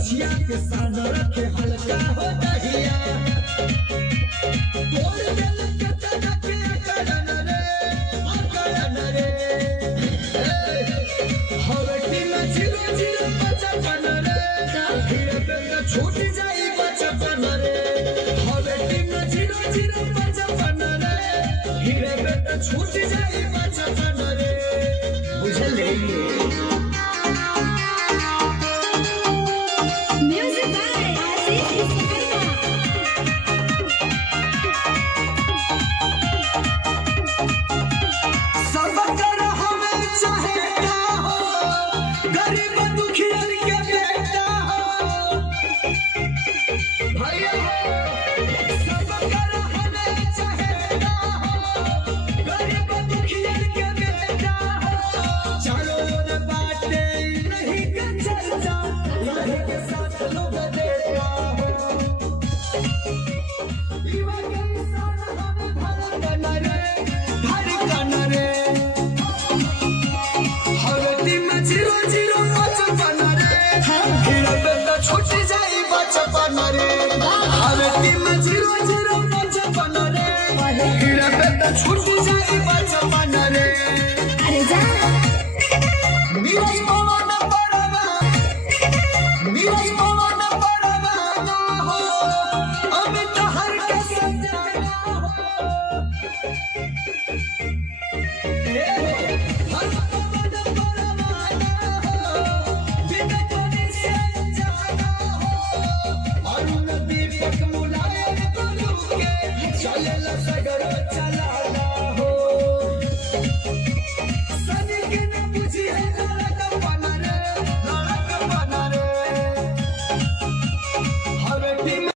गछिया के साथ रखे हल्का हो दहिया तोड़ दिल के तड़के अकड़न रे हवेली में जीरो जीरो बचपन रे धीरे पे छूट जाई बचपन रे हवेली में जीरो जीरो बचपन रे धीरे पे छूट जाई बचपन रे बुझले छूट जाई बचपन रे हवेली में जीरो जीरो बचपन रे हीरा पे छूट जाई बचपन